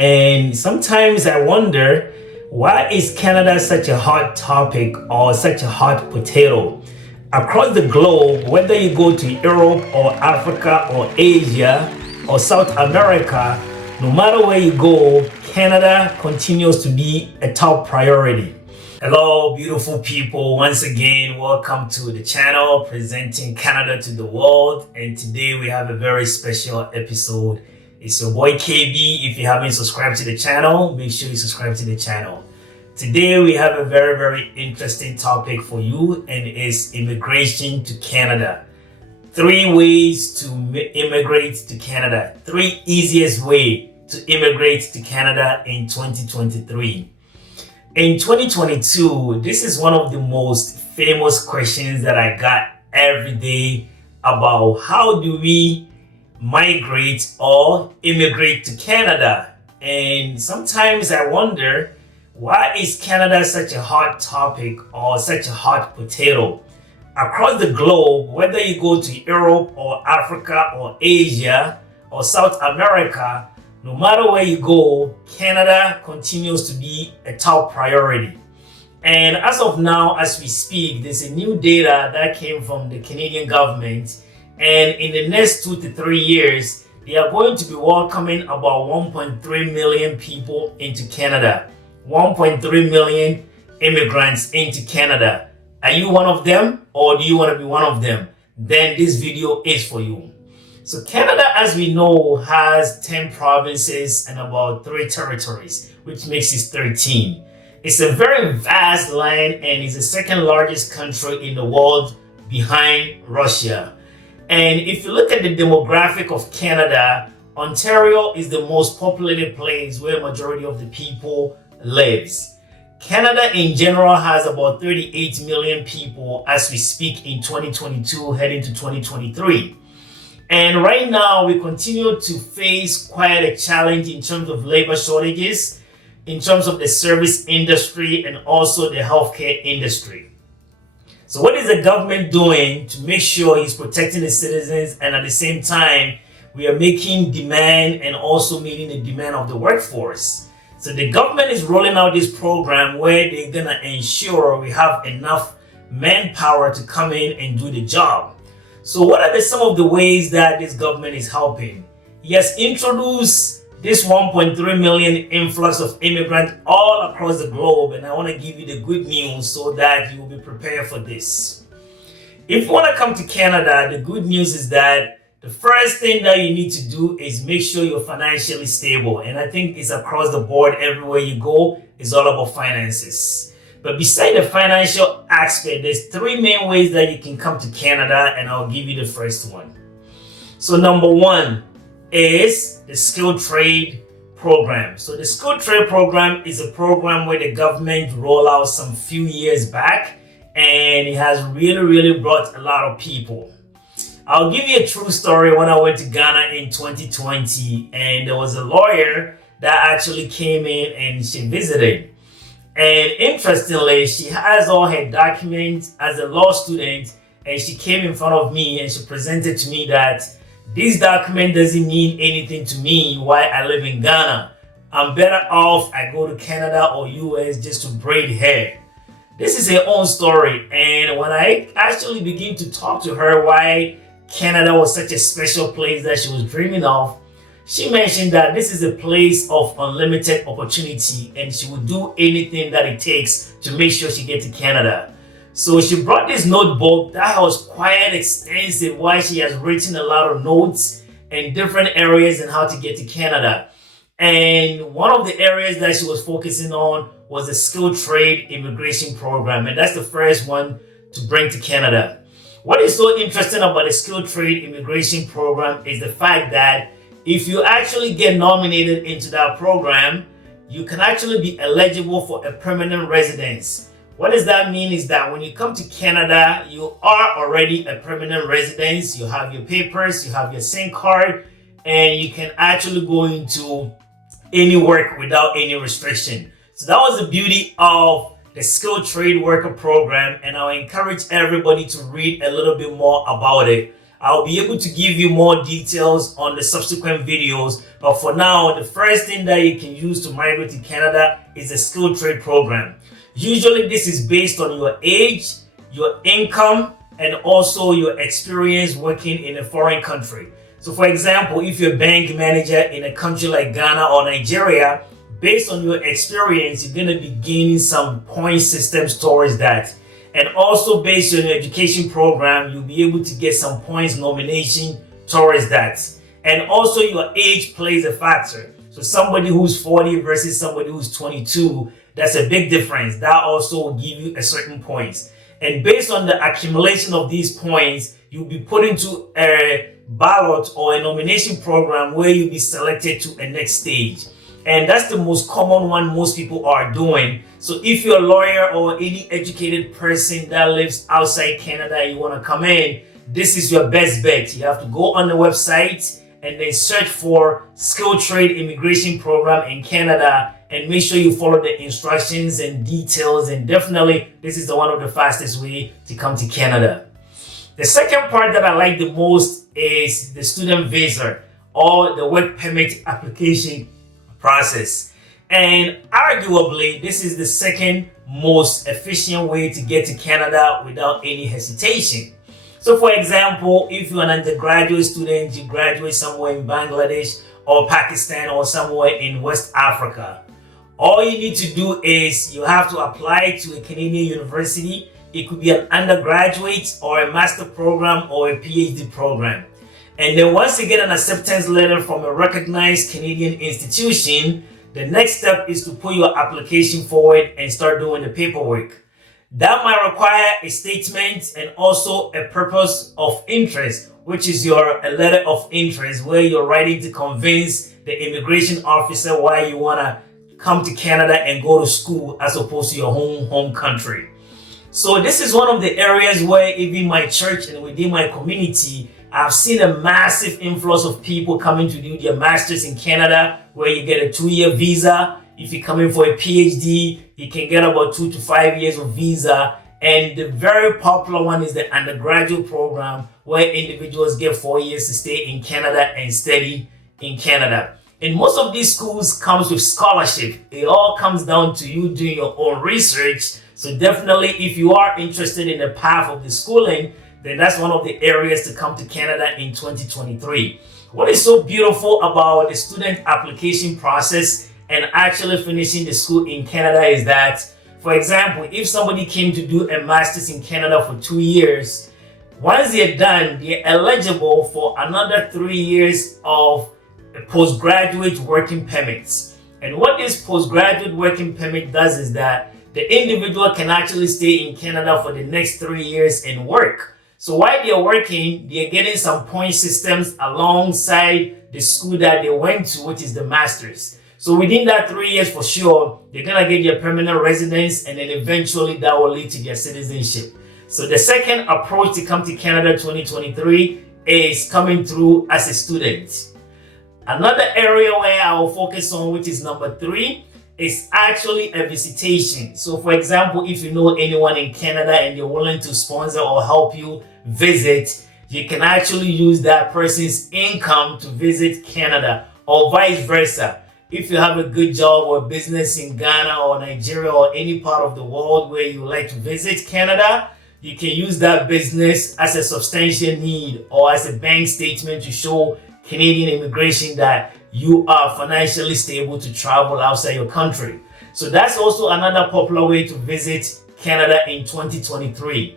And sometimes I wonder, why is Canada such a hot topic or such a hot potato? Across the globe, whether you go to Europe or Africa or Asia or South America, no matter where you go, Canada continues to be a top priority. Hello, beautiful people. Once again, welcome to the channel presenting Canada to the world. And today we have a very special episode. It's your boy KB. If you haven't subscribed to the channel, make sure you subscribe to the channel. Today we have a very interesting topic for you, and it's immigration to Canada. 3 ways to immigrate to Canada. 3 easiest ways to immigrate to Canada in 2023. In 2022, this is one of the most famous questions that I got every day about how do we migrate or immigrate to Canada. And sometimes I wonder, why is Canada such a hot topic or such a hot potato? Across the globe, whether you go to Europe or Africa or Asia or South America, no matter where you go, Canada continues to be a top priority. And as of now, as we speak, there's a new data that came from the Canadian government. And in the next 2 to 3 years, they are going to be welcoming about 1.3 million people into Canada. 1.3 million immigrants into Canada. Are you one of them, or do you want to be one of them? Then this video is for you. So Canada, as we know, has 10 provinces and about 3 territories, which makes it 13. It's a very vast land and is the second largest country in the world behind Russia. And if you look at the demographic of Canada, Ontario is the most populated place where a majority of the people lives. Canada in general has about 38 million people as we speak in 2022 heading to 2023. And right now we continue to face quite a challenge in terms of labor shortages, in terms of the service industry and also the healthcare industry. So what is the government doing to make sure he's protecting the citizens, and at the same time we are making demand and also meeting the demand of the workforce? So the government is rolling out this program where they're gonna ensure we have enough manpower to come in and do the job. So what are some of the ways that this government is helping? He has introduced this 1.3 million influx of immigrants all across the globe, and I want to give you the good news so that you will be prepared for this. If you want to come to Canada, the good news is that the first thing that you need to do is make sure you're financially stable. And I think it's across the board, everywhere you go, it's all about finances. But beside the financial aspect, there's 3 main ways that you can come to Canada, and I'll give you the first one. So number 1 is the skilled trade program. So the skilled trade program is a program where the government rolled out some few years back, and it has really brought a lot of people. I'll give you a true story. When I went to Ghana in 2020, and there was a lawyer that actually came in and she visited. And interestingly, she has all her documents as a law student, and she came in front of me and she presented to me that this document doesn't mean anything to me while I live in Ghana. I'm better off I go to Canada or US just to braid hair. This is her own story, and when I actually begin to talk to her why Canada was such a special place that she was dreaming of, she mentioned that this is a place of unlimited opportunity and she would do anything that it takes to make sure she gets to Canada. So she brought this notebook that was quite extensive, why she has written a lot of notes in different areas and how to get to Canada. And one of the areas that she was focusing on was the skilled trade immigration program. And that's the first one to bring to Canada. What is so interesting about the skilled trade immigration program is the fact that if you actually get nominated into that program, you can actually be eligible for a permanent residence. What does that mean is that when you come to Canada, you are already a permanent resident. You have your papers, you have your SIM card, and you can actually go into any work without any restriction. So that was the beauty of the skilled trade worker program, and I encourage everybody to read a little bit more about it. I'll be able to give you more details on the subsequent videos. But for now, the first thing that you can use to migrate to Canada is a skilled trade program. Usually this is based on your age, your income, and also your experience working in a foreign country. So for example, if you're a bank manager in a country like Ghana or Nigeria, based on your experience, you're going to be gaining some point systems towards that. And also based on your education program, you'll be able to get some points nomination towards that. And also your age plays a factor. So somebody who's 40 versus somebody who's 22, that's a big difference. That also will give you a certain points. And based on the accumulation of these points, you'll be put into a ballot or a nomination program where you'll be selected to a next stage. And that's the most common one most people are doing. So if you're a lawyer or any educated person that lives outside Canada and you want to come in, this is your best bet. You have to go on the website and then search for skilled trade immigration program in Canada and make sure you follow the instructions and details. And definitely this is one of the fastest way to come to Canada. The second part that I like the most is the student visa or the work permit application process. And arguably, this is the second most efficient way to get to Canada without any hesitation. So for example, if you're an undergraduate student, you graduate somewhere in Bangladesh or Pakistan or somewhere in West Africa, all you need to do is you have to apply to a Canadian university. It could be an undergraduate or a master program or a PhD program. And then once you get an acceptance letter from a recognized Canadian institution, the next step is to put your application forward and start doing the paperwork. That might require a statement and also a purpose of interest, which is a letter of interest where you're writing to convince the immigration officer why you want to come to Canada and go to school as opposed to your home country. So this is one of the areas where even my church and within my community, I've seen a massive influx of people coming to do their masters in Canada, where you get a 2-year visa. If you're coming for a PhD, you can get about 2 to 5 years of visa. And the very popular one is the undergraduate program, where individuals get 4 years to stay in Canada and study in Canada. And most of these schools comes with scholarship. It all comes down to you doing your own research. So definitely, if you are interested in the path of the schooling, then that's one of the areas to come to Canada in 2023. What is so beautiful about the student application process and actually finishing the school in Canada is that, for example, if somebody came to do a master's in Canada for 2 years, once they're done, they're eligible for another 3 years of postgraduate working permits. And what this postgraduate working permit does is that the individual can actually stay in Canada for the next 3 years and work. So while they're working, they're getting some point systems alongside the school that they went to, which is the master's. So within that 3 years, for sure, they're going to get their permanent residence, and then eventually that will lead to their citizenship. So the second approach to come to Canada 2023 is coming through as a student. Another area where I will focus on, which is number 3, is actually a visitation. So for example, if you know anyone in Canada and they're willing to sponsor or help you visit, you can actually use that person's income to visit Canada, or vice versa. If you have a good job or business in Ghana or Nigeria or any part of the world where you like to visit Canada, you can use that business as a substantial need or as a bank statement to show Canadian immigration that you are financially stable to travel outside your country. So that's also another popular way to visit Canada in 2023.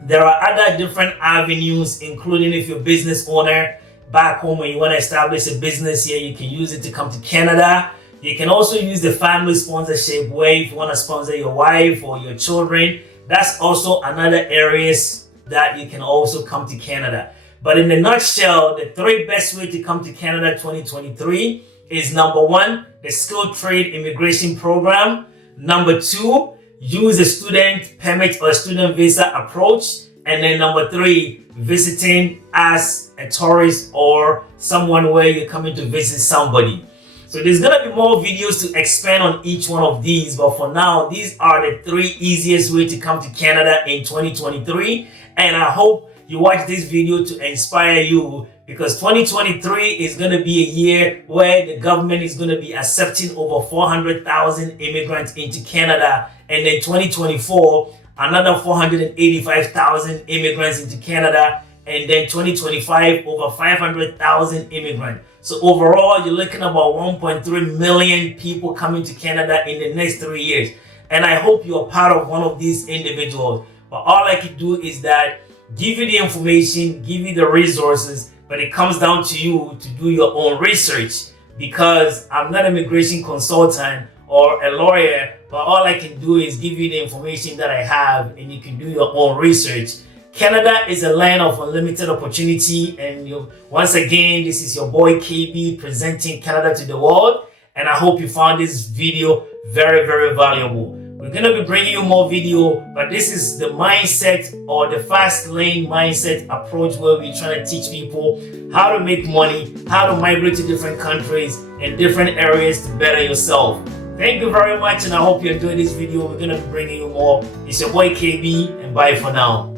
There are other different avenues, including if you're a business owner back home and you want to establish a business here, you can use it to come to Canada. You can also use the family sponsorship where if you want to sponsor your wife or your children, that's also another areas that you can also come to Canada. But in a nutshell, the 3 best ways to come to Canada 2023 is number 1, the skilled trade immigration program. Number 2, use a student permit or student visa approach. And then number 3, visiting as a tourist or someone where you're coming to visit somebody. So there's going to be more videos to expand on each one of these. But for now, these are the 3 easiest ways to come to Canada in 2023. And I hope you watch this video to inspire you, because 2023 is going to be a year where the government is going to be accepting over 400,000 immigrants into Canada, and then 2024 another 485,000 immigrants into Canada, and then 2025 over 500,000 immigrants. So overall, you're looking about 1.3 million people coming to Canada in the next 3 years. And I hope you're part of one of these individuals. But all I can do is that give you the information, give you the resources, but it comes down to you to do your own research, because I'm not an immigration consultant or a lawyer, but all I can do is give you the information that I have, and you can do your own research. Canada is a land of unlimited opportunity, and once again, this is your boy KB presenting Canada to the world, and I hope you found this video very, very valuable. We're going to be bringing you more video, but this is the mindset, or the fast lane mindset approach, where we're trying to teach people how to make money, how to migrate to different countries and different areas to better yourself. Thank you very much, and I hope you enjoyed this video. We're going to be bringing you more. It's your boy KB, and bye for now.